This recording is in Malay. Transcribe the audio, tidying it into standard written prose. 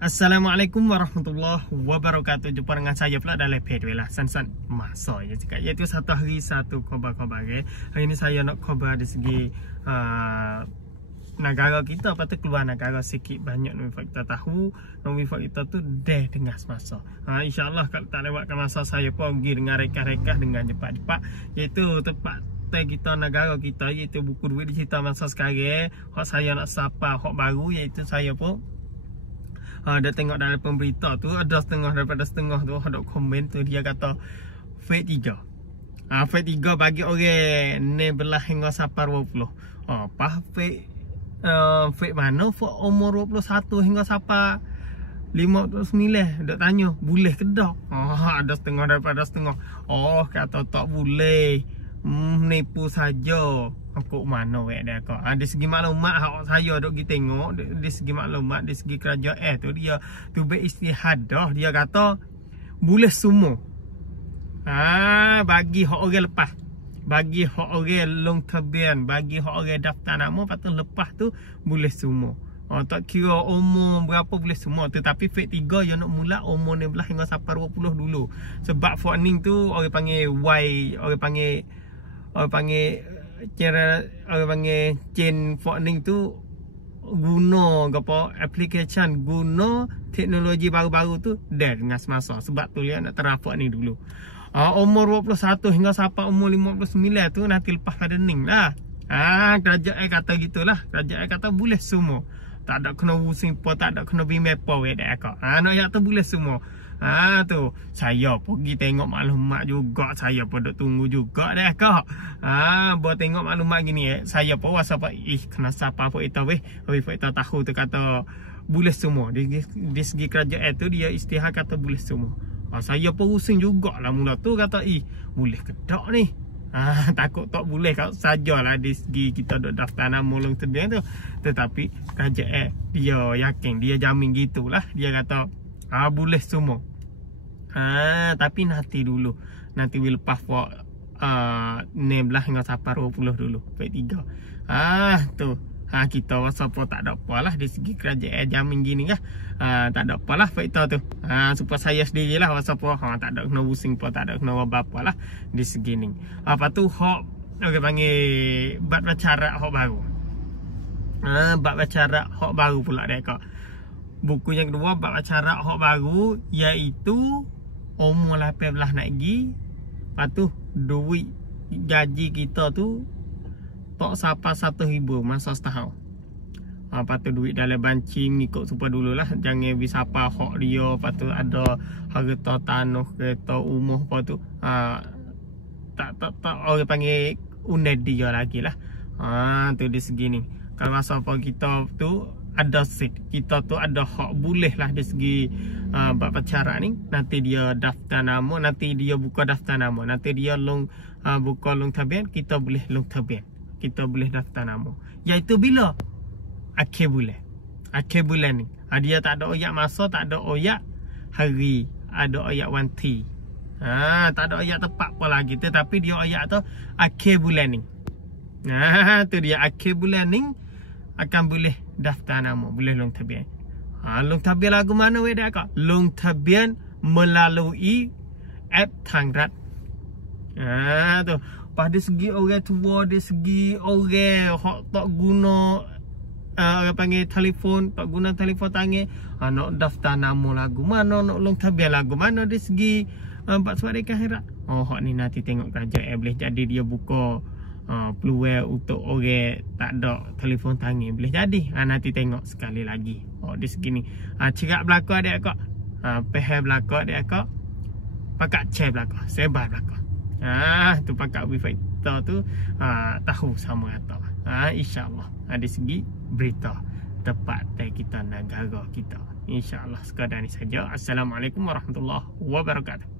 Assalamualaikum warahmatullahi wabarakatuh. Jumpa dengan saya pula dalam page Wela San Masa je cakap. Iaitu satu hari satu khabar-khabar okay? Hari ni saya nak khabar dari segi negara kita. Lepas tu keluar negara sikit banyak Novifak kita tahu. Novifak kita tu dah tengah semasa. InsyaAllah kalau tak lewatkan masa saya pun pergi dengan rekah-rekah dengan cepat-cepat. Iaitu tempat kita negara kita, iaitu buku duit dicerita masa sekarang. Hak saya nak sapa hak baru, iaitu saya pun dah tengok dalam pemberita tu, ada setengah daripada setengah tu ada komen tu dia kata fake 3. Fake 3 bagi orang ni belah hingga sampai 20. Apa fake mana fake umur 21 hingga sampai 59 dak tanya boleh ke tak? Ada setengah daripada setengah. Kata tak boleh. Menipu saja. Aku mana wek dia kau. Dari segi maklumat hak saya dok pergi tengok, dari segi maklumat, dari segi kerajaan tu dia tu beristihadah, dia kata boleh semua. Bagi hak orang lepas. Bagi hak orang long tabian, bagi hak orang daftar nama, patut lepas tu boleh semua. Tak kira umur berapa boleh semua. Tetapi fake 3 yang nak mula umur 16 hingga sampai 20 dulu. Sebab phone tu orang panggil Y, orang panggil cara orang panggil chain phone tu guna apa application, guna teknologi baru-baru tu dah dengan semasa. Sebab tu dia nak terapak ni dulu. Umur 21 hingga sampai umur 59 tu nanti lepas pada ning lah. Kerajaan kata gitulah. Kerajaan kata boleh semua. Tak ada kena pusing pun, tak ada kena bimepa weh dak akak. Nak yak tu boleh semua. Tu saya pergi tengok maklumat juga, saya pun duk tunggu juga dak akak. Buat tengok maklumat gini saya pun rasa apa kena siapa apa itu weh. Habis kita tahu tu kata boleh semua. Di segi kerajaan tu dia istihad kata boleh semua. Saya pun pusing jugalah mula tu kata boleh ke tak ni? Takut tak boleh kalau sajalah di segi kita duk daftar nama long terbian tu. Tetapi kerajaan dia yakin, dia jamin gitulah. Dia kata boleh semua. Tapi nanti dulu. Nanti will lepas 16 hingga sampai 20 dulu. Fake 3. Tu. Kita rasa pun tak ada apalah di segi kerajaan jamin gini kah. Tak ada apalah fakta tu. Supaya saya sendirilah rasa pun tak ada kena pusing pun, tak ada kena apa lah di segi ni. Apa tu hak orang panggil bab bercara hak baru. Bab bercara hak baru pula dia kak. Buku yang kedua bab bercara hak baru iaitu umur 18 nak pergi. Lepas tu duit gaji kita tu tak sampai 1,000 masa setahun. Lepas tu duit dalam banci ikut supaya dululah. Jangan bisa apa hak dia. Lepas tu ada harta tanah, kereta umur. Lepas tu tak orang panggil uned dia lagi lah. Tu di segi ni. Kalau masa apa kita tu ada seat, kita tu ada hak boleh lah di segi bab pacaran ni. Nanti dia daftar nama, nanti dia buka daftar nama, nanti dia buka long tabian, kita boleh long tabian, kita boleh daftar nama. Iaitu bila? Akhir bulan. Akhir bulan ni. Dia tak ada oyak masa, tak ada oyak hari, ada oyak wanti. Tak ada oyak tepat pun lagi. Tetapi dia oyak tu akhir bulan ni. Tu dia akhir bulan ni akan boleh daftar nama, boleh long tabian. Long tabian lagu mana weh dak? Long tabian melalui app Tangrat. Tu pada segi orang tua, dari segi orang hak tak guna orang panggil telefon, tak guna telefon tangan, nak daftar nama lagu mana, nak long tabian lagu mana dari segi buat suara akhirat. Hak ni nanti tengok kerajaan boleh jadi dia buka peluang untuk orang tak ada telefon tangan, boleh jadi. Nanti tengok sekali lagi. Di segi ni cerak belakang adik akak, pehel belakang adik akak, pakak cek belakang, sebar belakang. Tu pakak wifi kita tu tahu sama kata. InsyaAllah ada segi berita tepat dari kita negara kita. InsyaAllah sekadar ni saja. Assalamualaikum warahmatullahi wabarakatuh.